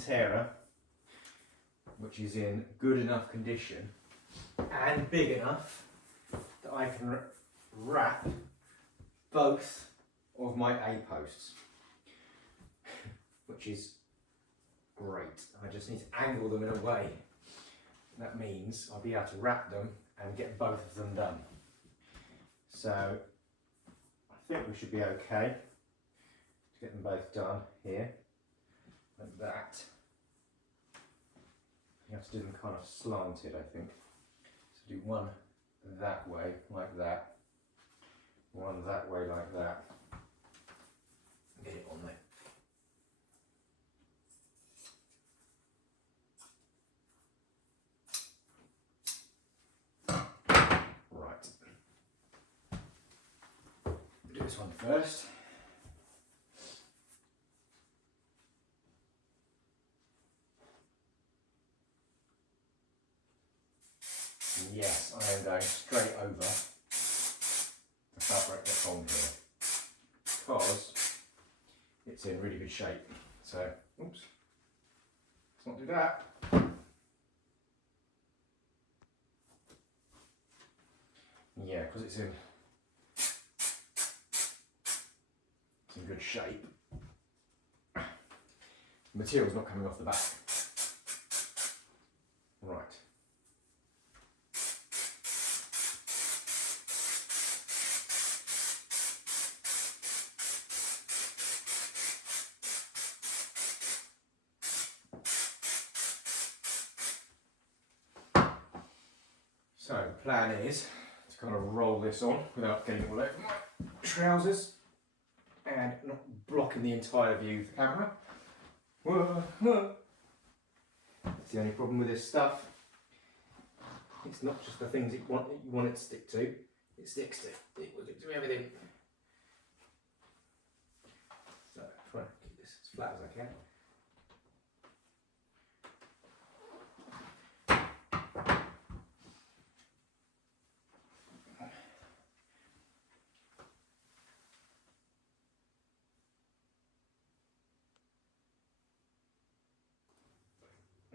Alcantara, which is in good enough condition and big enough that I can wrap both of my A-posts, which is great. I just need to angle them in a way that means I'll be able to wrap them and get both of them done. So I think we should be okay to get them both done here, like that. You have to do them kind of slanted, I think. So do one that way, like that. One that way, like that. Get it on there. Right. Do this one first. Yes, I am going straight over the fabric that's on here because it's in really good shape. So, oops, let's not do that. Yeah, because it's in good shape. The material's not coming off the back. Right. So the plan is to kind of roll this on without getting all over my trousers and not blocking the entire view of the camera. That's the only problem with this stuff. It's not just the things you want it to stick to, it sticks to. It will do everything. So try to keep this as flat as I can.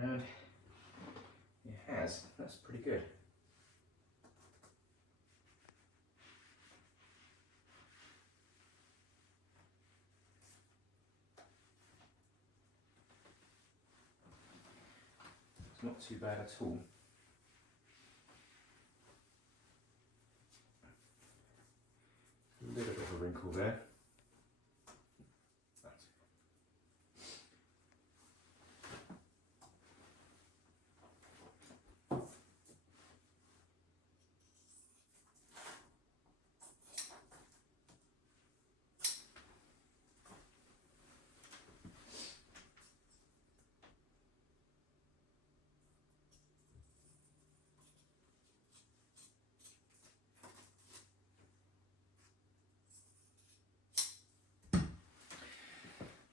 And it has, that's pretty good. It's not too bad at all. A little bit of a wrinkle there.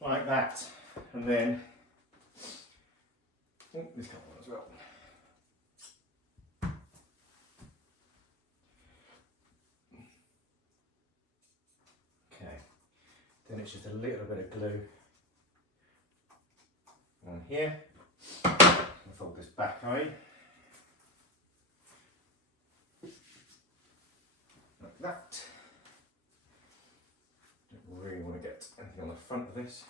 Like that, and then this kind of one as well. Okay, then it's just a little bit of glue on here. I'll fold this back away. Like that. Don't really want to get anything on the front of this.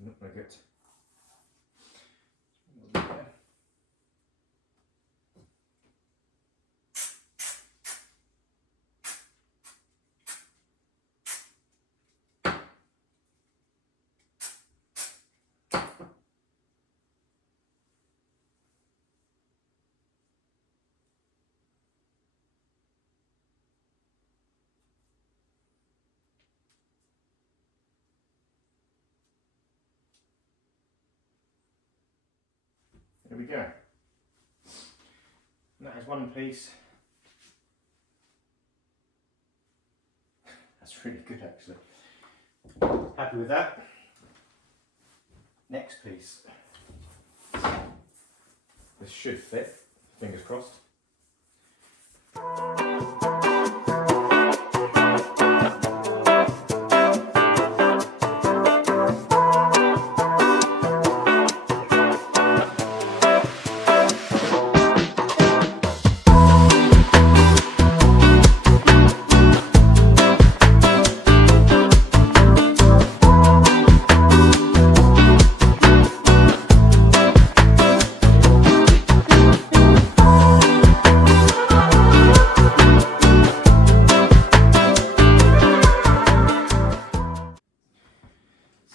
Not very good. There we go. And that is one piece. That's really good actually. Happy with that. Next piece. This should fit, fingers crossed.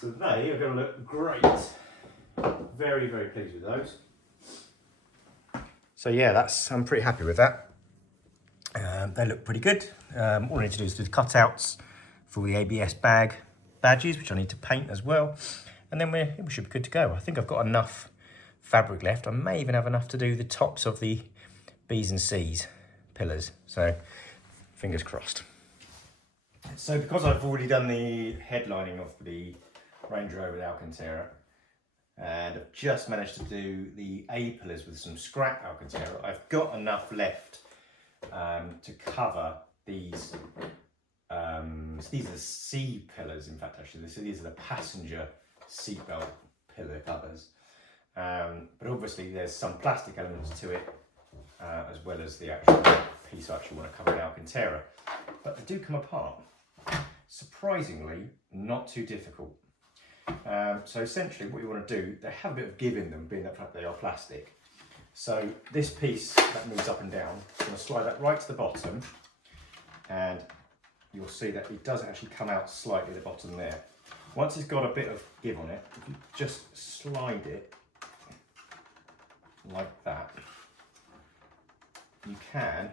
So they are going to look great. Very, very pleased with those. So yeah, I'm pretty happy with that. They look pretty good. All I need to do is do the cutouts for the ABS badges, which I need to paint as well. And then we should be good to go. I think I've got enough fabric left. I may even have enough to do the tops of the B's and C's pillars. So fingers crossed. So because I've already done the headlining of the Range Rover with Alcantara, and I've just managed to do the A-pillars with some scrap Alcantara, I've got enough left to cover these. These are C-pillars, in fact, actually. These are the passenger seatbelt pillar covers. But obviously there's some plastic elements to it, as well as the actual piece I actually want to cover in Alcantara. But they do come apart. Surprisingly, not too difficult. So essentially what you want to do, they have a bit of give in them, being that they are plastic. So this piece that moves up and down, I'm going to slide that right to the bottom, and you'll see that it does actually come out slightly at the bottom there. Once it's got a bit of give on it, if you just slide it like that, you can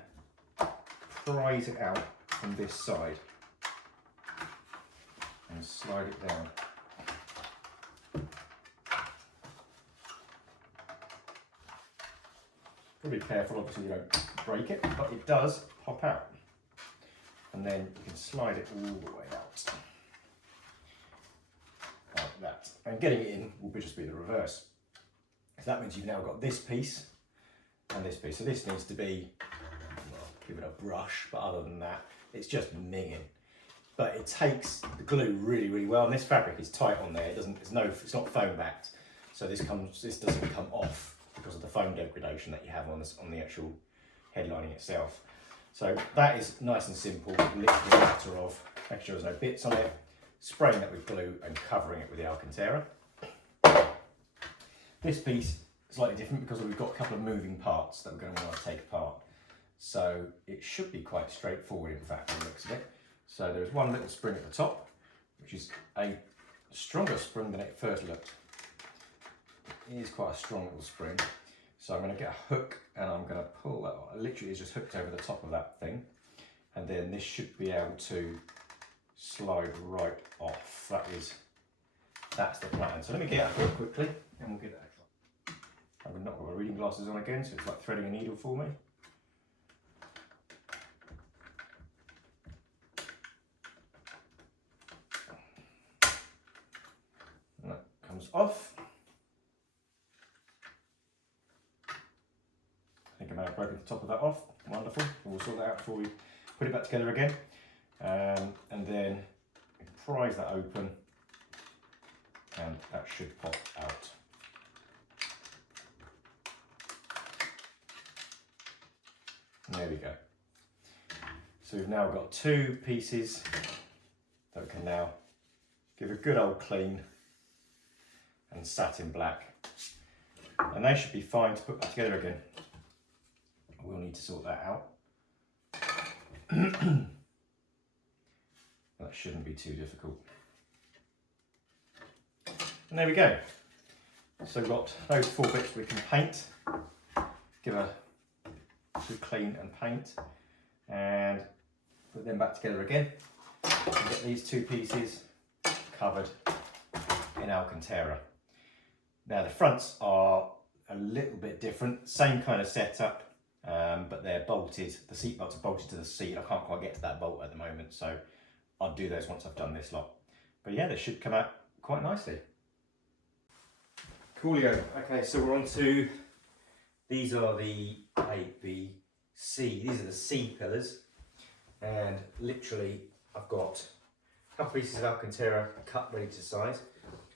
prise it out from this side and slide it down. Be careful, obviously you don't break it, but it does pop out. And then you can slide it all the way out. Like that. And getting it in will just be the reverse. So that means you've now got this piece and this piece. So this needs to be, well, give it a brush, but other than that, it's just minging. But it takes the glue really, really well. And this fabric is tight on there. It's not foam backed. So this doesn't come off because of the foam degradation that you have on the actual headlining itself. So that is nice and simple, literally a matter of making sure there's no bits on it, spraying that with glue and covering it with the Alcantara. This piece is slightly different because we've got a couple of moving parts that we're going to want to take apart. So it should be quite straightforward, in fact, from the looks of it. So there's one little spring at the top, which is a stronger spring than it first looked. It is quite a strong little spring. So I'm going to get a hook and I'm going to pull that. Literally, it's just hooked over the top of that thing, and then this should be able to slide right off. That's the plan. So let me get a hook quickly, and we'll get that. I've not got my reading glasses on again, so it's like threading a needle for me. And that comes off. I think I may have broken the top of that off. Wonderful. We'll sort that out before we put it back together again. And then prise that open, and that should pop out. And there we go. So we've now got two pieces that we can now give a good old clean and satin black. And they should be fine to put back together again. We'll need to sort that out. That shouldn't be too difficult. And there we go. So we've got those four bits we can paint. Give a good clean and paint, and put them back together again. And get these two pieces covered in Alcantara. Now the fronts are a little bit different, same kind of setup. But they're bolted, the seat belts are bolted to the seat. I can't quite get to that bolt at the moment, so I'll do those once I've done this lot. But yeah, they should come out quite nicely. Coolio. Okay, so we're on to, these are the A, B, C. These are the C pillars. And literally, I've got a couple pieces of Alcantara cut ready to size.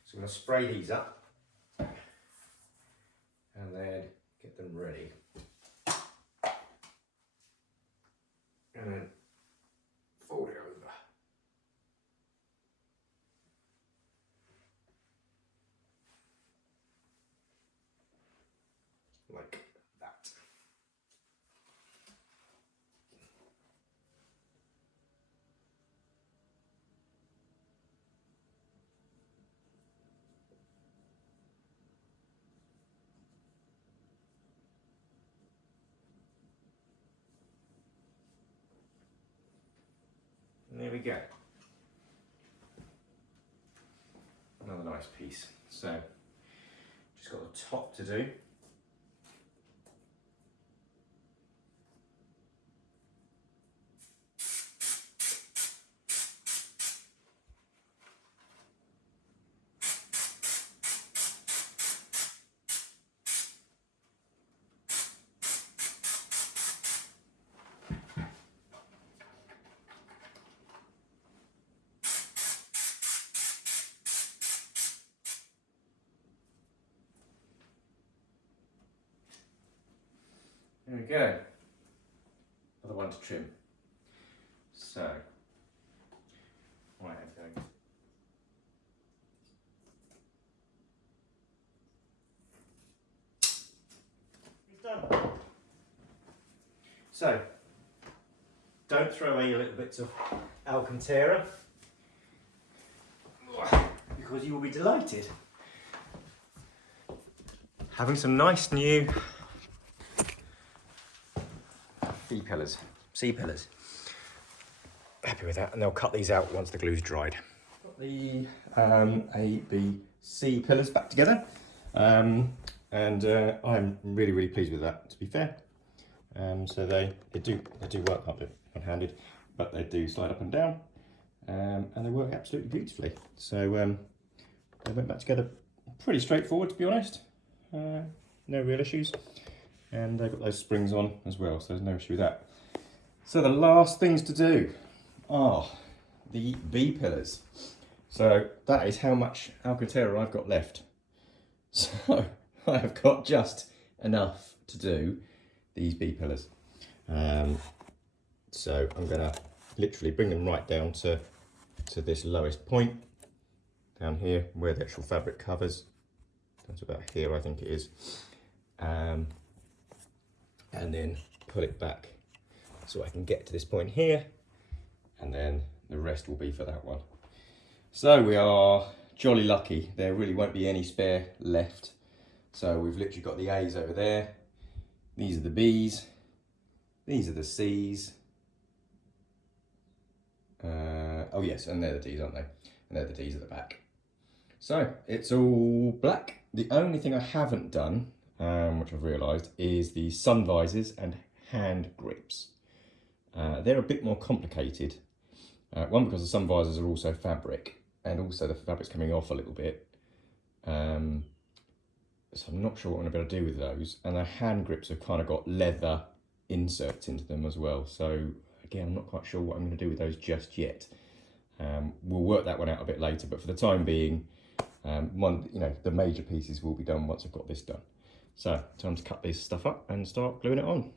So I'm going to spray these up and then get them ready. And then fold it over. Like that. And there we go. Another nice piece. So, just got the top to do. There we go. Another one to trim. So, right, okay. It's done. So, don't throw away your little bits of Alcantara because you will be delighted. Having some nice new C-pillars. C-pillars. Happy with that, and they'll cut these out once the glue's dried. Got the A, B, C pillars back together, and I'm really pleased with that, to be fair. So they do work up one-handed, but they do slide up and down, and they work absolutely beautifully. So they went back together pretty straightforward, to be honest. No real issues. And they've got those springs on as well, so there's no issue with that. So the last things to do are the B pillars. So that is how much Alcantara I've got left. So I've got just enough to do these B pillars. So I'm going to literally bring them right down to this lowest point down here where the actual fabric covers. That's about here, I think it is. And then pull it back so I can get to this point here, and then the rest will be for that one. So we are jolly lucky, there really won't be any spare left. So we've literally got the A's over there, these are the B's, these are the C's, oh yes, and they're the D's, aren't they? And they're the D's at the back. So it's all black. The only thing I haven't done, which I've realised, is the sun visors and hand grips. They're a bit more complicated. One, because the sun visors are also fabric, and also the fabric's coming off a little bit. So I'm not sure what I'm going to be able to do with those. And the hand grips have kind of got leather inserts into them as well. So again, I'm not quite sure what I'm going to do with those just yet. We'll work that one out a bit later, but for the time being, the major pieces will be done once I've got this done. So, time to cut this stuff up and start gluing it on.